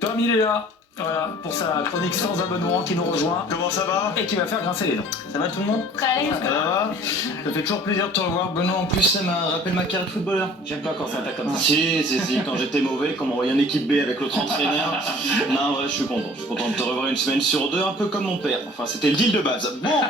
Tom, il est là. Voilà, pour sa chronique sans abonnement qui nous rejoint. Comment ça va? Et qui va faire grincer les dents. Ça va tout le monde? Allez. Ça va? Ça fait toujours plaisir de te revoir, Benoît. En plus, ça m'a rappelé ma carrière de footballeur. J'aime pas quand ça attaque comme ça. Si, quand j'étais mauvais, quand on voyait une équipe B avec l'autre entraîneur. Non, ouais, je suis content. Je suis content de te revoir une semaine sur deux, un peu comme mon père. Enfin, c'était le deal de base. Bon,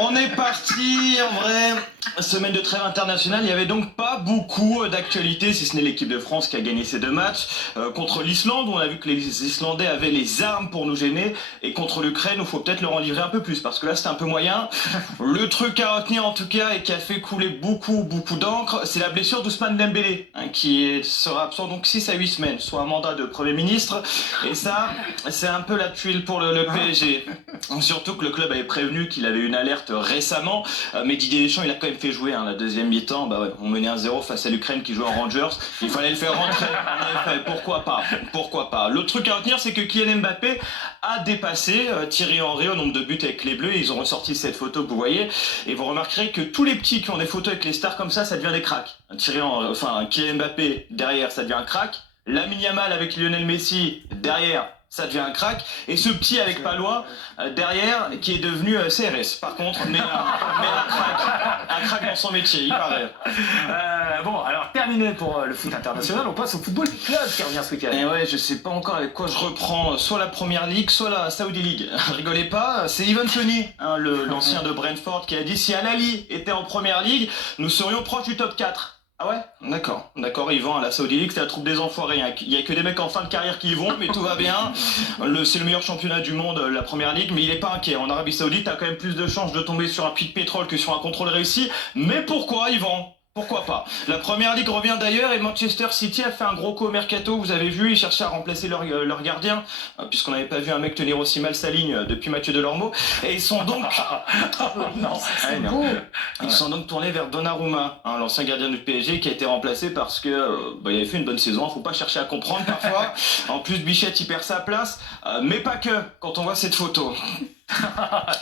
on est parti, en vrai. Semaine de trêve internationale, il n'y avait donc pas beaucoup d'actualités, si ce n'est l'équipe de France qui a gagné ses deux matchs. Contre l'Islande, où on a vu que les Islandais avaient les armes pour nous gêner, et contre l'Ukraine, il faut peut-être leur en livrer un peu plus, parce que là c'était un peu moyen. Le truc à retenir en tout cas, et qui a fait couler beaucoup d'encre, c'est la blessure d'Ousmane Dembélé, qui sera absent donc 6 à 8 semaines, soit un mandat de Premier ministre, et ça, c'est un peu la tuile pour le PSG. Surtout que le club avait prévenu qu'il avait une alerte récemment, mais Didier Deschamps, il a quand même fait jouer la deuxième mi-temps. Bah ouais, on menait 1-0 face à l'Ukraine qui joue en Rangers, il fallait le faire rentrer. En effet, pourquoi pas. L'autre truc à retenir, c'est que Kylian Mbappé a dépassé Thierry Henry au nombre de buts avec les Bleus. Ils ont ressorti cette photo que vous voyez, et vous remarquerez que tous les petits qui ont des photos avec les stars comme ça devient des cracks. Kylian Mbappé derrière, ça devient un crack. Lamine Yamal avec Lionel Messi derrière, ça devient un crack, et ce petit avec Palois derrière qui est devenu CRS par contre, mais un crack dans son métier, il paraît. Bon, alors terminé pour le foot international, on passe au football club qui revient ce week-end. Et ouais, je sais pas encore avec quoi je reprends, soit la Première Ligue, soit la Saudi League. Rigolez pas, c'est Ivan Toney, l'ancien de Brentford, qui a dit si Al Ahly était en Première Ligue, nous serions proches du top 4. Ah ouais? D'accord, Yvan, à la Saudi League, c'est la troupe des enfoirés. Il y a que des mecs en fin de carrière qui y vont, mais tout va bien. C'est le meilleur championnat du monde, la Première Ligue, mais il est pas inquiet. En Arabie Saoudite, t'as quand même plus de chances de tomber sur un puits de pétrole que sur un contrôle réussi. Mais pourquoi, Yvan? Pourquoi pas? La Première Ligue revient d'ailleurs, et Manchester City a fait un gros coup au mercato, vous avez vu, ils cherchaient à remplacer leur gardien, puisqu'on n'avait pas vu un mec tenir aussi mal sa ligne depuis Mathieu Delormeau, et ils sont donc... Ils sont donc tournés vers Donnarumma, l'ancien gardien du PSG, qui a été remplacé parce que il avait fait une bonne saison, faut pas chercher à comprendre parfois. En plus, Bichette il perd sa place, mais pas que, quand on voit cette photo.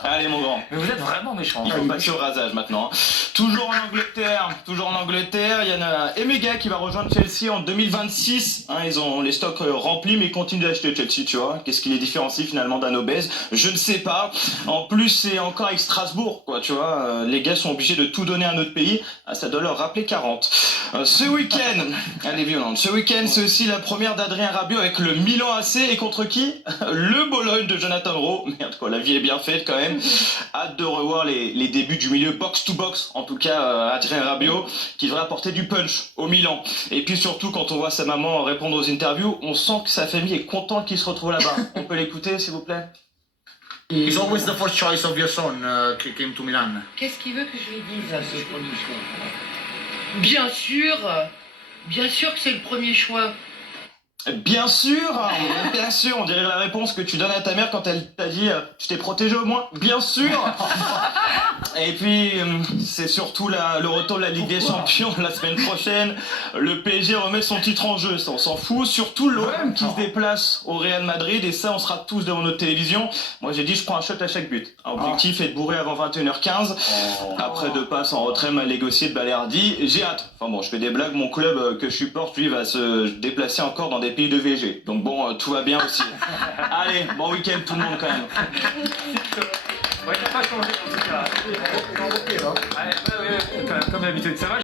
Allez mon grand. Mais vous êtes vraiment méchant. Il faut passer au rasage maintenant. Toujours en Angleterre, il y en a Emega qui va rejoindre Chelsea en 2026. Ils ont les stocks remplis, mais ils continuent d'acheter Chelsea, tu vois. Qu'est-ce qui les différencie finalement d'un obèse? Je ne sais pas. En plus, c'est encore avec Strasbourg, quoi, tu vois. Les gars sont obligés de tout donner à un autre pays. Ça doit leur rappeler 40. Ce week-end, elle est violente. Ce week-end, c'est aussi la première d'Adrien Rabiot avec le Milan AC, et contre qui? Le Bologne de Jonathan Rowe. Merde quoi, la vie est bien faite quand même. Hâte de revoir les débuts du milieu box-to-box, en tout cas Adrien Rabiot, qui devrait apporter du punch au Milan. Et puis surtout, quand on voit sa maman répondre aux interviews, on sent que sa famille est contente qu'il se retrouve là-bas. On peut l'écouter, s'il vous plaît? He's always the first choice of your son, qui came to Milan. Qu'est-ce qu'il veut que je lui dise à ce premier choix? Bien sûr que c'est le premier choix. Bien sûr, on dirait la réponse que tu donnes à ta mère quand elle t'a dit tu t'es protégé au moins. Bien sûr. Et puis c'est surtout le retour de la Ligue des Champions la semaine prochaine. Le PSG remet son titre en jeu, ça on s'en fout. Surtout l'OM qui se déplace au Real Madrid, et ça on sera tous devant notre télévision. Moi j'ai dit je prends un shot à chaque but. Objectif est de bourrer avant 21h15. Après 2 passes en retrait mal négocié de Balerdi. J'ai hâte. Enfin bon, je fais des blagues, mon club que je supporte lui va se déplacer encore dans des pays de VG. Donc bon, tout va bien aussi. Allez, bon week-end tout le monde quand même. Ouais, t'as pas changé en tout cas. Allez, comme d'habitude, ça va?